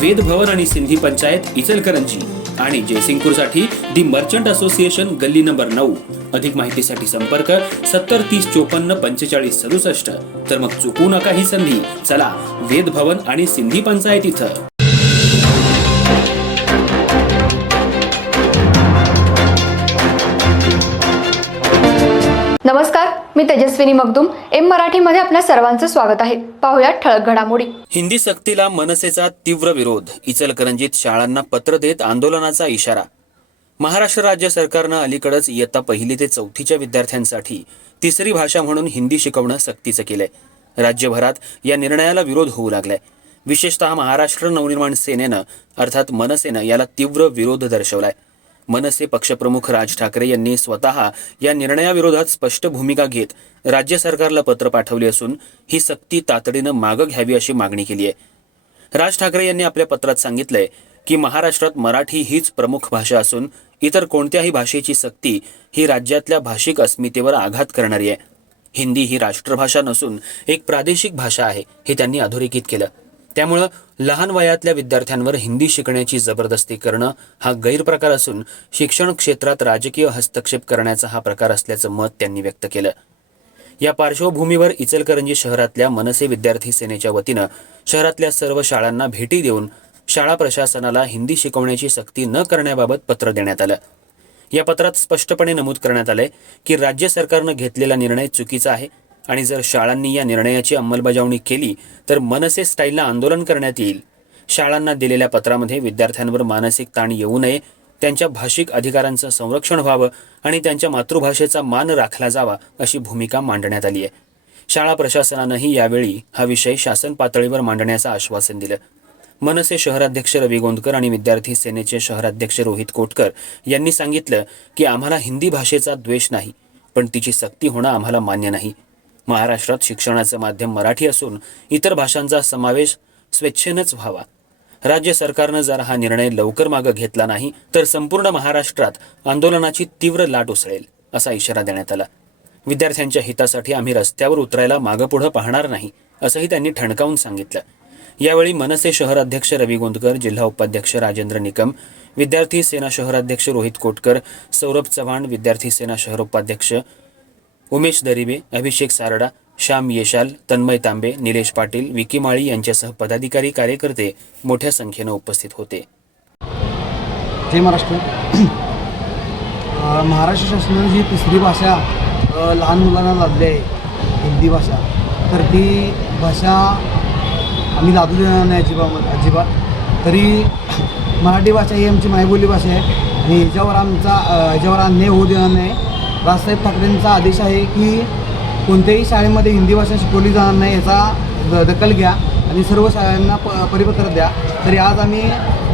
वेद भवन आणि सिंधी पंचायत इचलकरंजी आणि जयसिंगपूरसाठी दी मर्चंट असोसिएशन गल्ली नंबर नऊ. अधिक माहितीसाठी संपर्क सत्तर तीस चोपन्न पंचेचाळीस सदुसष्ट. तर मग चुकू नका ही संधी. चला वेद भवन आणि सिंधी पंचायत इथं. मी तेजस्विनी मगदुम एम मराठीमध्ये आपल्या सर्वांचं स्वागत आहे. पाहुयात ठळक घडामोडी. हिंदी सक्तीला मनसेचा तीव्र विरोध इचलकरंजीत शाळांना पत्र देत आंदोलनाचा इशारा. महाराष्ट्र राज्य सरकारनं अलीकडंच इयत्ता पहिली ते चौथीच्या विद्यार्थ्यांसाठी तिसरी भाषा म्हणून हिंदी शिकवणं सक्तीचं केलंय. राज्यभरात या निर्णयाला विरोध होऊ लागलाय. विशेषतः महाराष्ट्र नवनिर्माण सेनेनं अर्थात मनसेनं याला तीव्र विरोध दर्शवलाय. मनसे पक्षप्रमुख राज ठाकरे यांनी स्वतः या निर्णयाविरोधात स्पष्ट भूमिका घेत राज्य सरकारला पत्र पाठवले असून ही सक्ती तातडीनं मागं घ्यावी अशी मागणी केली आहे. राज ठाकरे यांनी आपल्या पत्रात सांगितलंय की महाराष्ट्रात मराठी हीच प्रमुख भाषा असून इतर कोणत्याही भाषेची सक्ती ही राज्यातल्या भाषिक अस्मितेवर आघात करणारी आहे. हिंदी ही राष्ट्रभाषा नसून एक प्रादेशिक भाषा आहे हे त्यांनी अधोरेखित केलं. त्यामुळं लहान वयातल्या विद्यार्थ्यांवर हिंदी शिकण्याची जबरदस्ती करणं हा गैरप्रकार असून शिक्षण क्षेत्रात राजकीय हस्तक्षेप करण्याचा हा प्रकार असल्याचं मत त्यांनी व्यक्त केलं. या पार्श्वभूमीवर इचलकरंजी शहरातल्या मनसे विद्यार्थी सेनेच्या वतीनं शहरातल्या सर्व शाळांना भेटी देऊन शाळा प्रशासनाला हिंदी शिकवण्याची सक्ती न करण्याबाबत पत्र देण्यात आलं. या पत्रात स्पष्टपणे नमूद करण्यात आलंय की राज्य सरकारनं घेतलेला निर्णय चुकीचा आहे. आणि जर शाळांनी या निर्णयाची अंमलबजावणी केली तर मनसे स्टाईलला आंदोलन करण्यात येईल. शाळांना दिलेल्या पत्रामध्ये विद्यार्थ्यांवर मानसिक ताण येऊ नये त्यांच्या भाषिक अधिकारांचं संरक्षण व्हावं आणि त्यांच्या मातृभाषेचा मान राखला जावा अशी भूमिका मांडण्यात आली आहे. शाळा प्रशासनानंही यावेळी हा विषय शासन पातळीवर मांडण्याचं आश्वासन दिलं. मनसे शहराध्यक्ष रवी गोंदकर आणि विद्यार्थी सेनेचे शहराध्यक्ष रोहित कोटकर यांनी सांगितलं की आम्हाला हिंदी भाषेचा द्वेष नाही पण तिची सक्ती होणं आम्हाला मान्य नाही. महाराष्ट्रात शिक्षणाचं माध्यम मराठी असून इतर भाषांचा समावेश स्वेच्छेनंच व्हावा. राज्य सरकारनं जर हा निर्णय लवकर मागं घेतला नाही तर संपूर्ण महाराष्ट्रात आंदोलनाची तीव्र लाट उसळेल असा इशारा देण्यात आला. विद्यार्थ्यांच्या हितासाठी आम्ही रस्त्यावर उतरायला मागं पुढं पाहणार नाही असंही त्यांनी ठणकावून सांगितलं. यावेळी मनसे शहर अध्यक्ष रवी गोंदकर जिल्हा उपाध्यक्ष राजेंद्र निकम विद्यार्थी सेना शहराध्यक्ष रोहित कोटकर सौरभ चव्हाण विद्यार्थी सेना शहर उपाध्यक्ष उमेश दरिबे अभिषेक सारडा श्याम येशाल तन्मय तांबे निलेश पाटील विकी माळी यांच्यासह पदाधिकारी कार्यकर्ते मोठ्या संख्येनं उपस्थित होते. जय महाराष्ट्र. महाराष्ट्र शासनाने जी तिसरी भाषा लहान मुलांना लादली आहे हिंदी भाषा तर ती भाषा आम्ही लादू देणार नाही अजिबात अजिबात. तरी मराठी भाषा ही आमची मायबोली भाषा आहे आणि ह्याच्यावर आमचा याच्यावर ह्याच्यावर अन्याय होऊ देणार नाही. राजसाहेब ठाकरेंचा आदेश आहे की कोणत्याही शाळेमध्ये हिंदी भाषा शिकवली जाणार नाही याचा द दखल घ्या आणि सर्व शाळांना प परिपत्र द्या. तरी आज आम्ही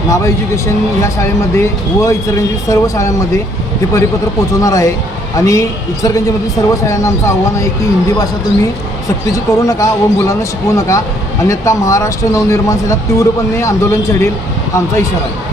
नाभा एज्युकेशन ह्या शाळेमध्ये व इतरगंजी सर्व शाळांमध्ये हे परिपत्र पोहोचवणार आहे. आणि इचलकरंजीमधील सर्व शाळांना आमचं आव्हान आहे की हिंदी भाषा तुम्ही सक्तीची करू नका व मुलांना शिकवू नका. अन्यथा महाराष्ट्र नवनिर्माण सेना तीव्रपणे आंदोलन छेडेल आमचा इशारा आहे.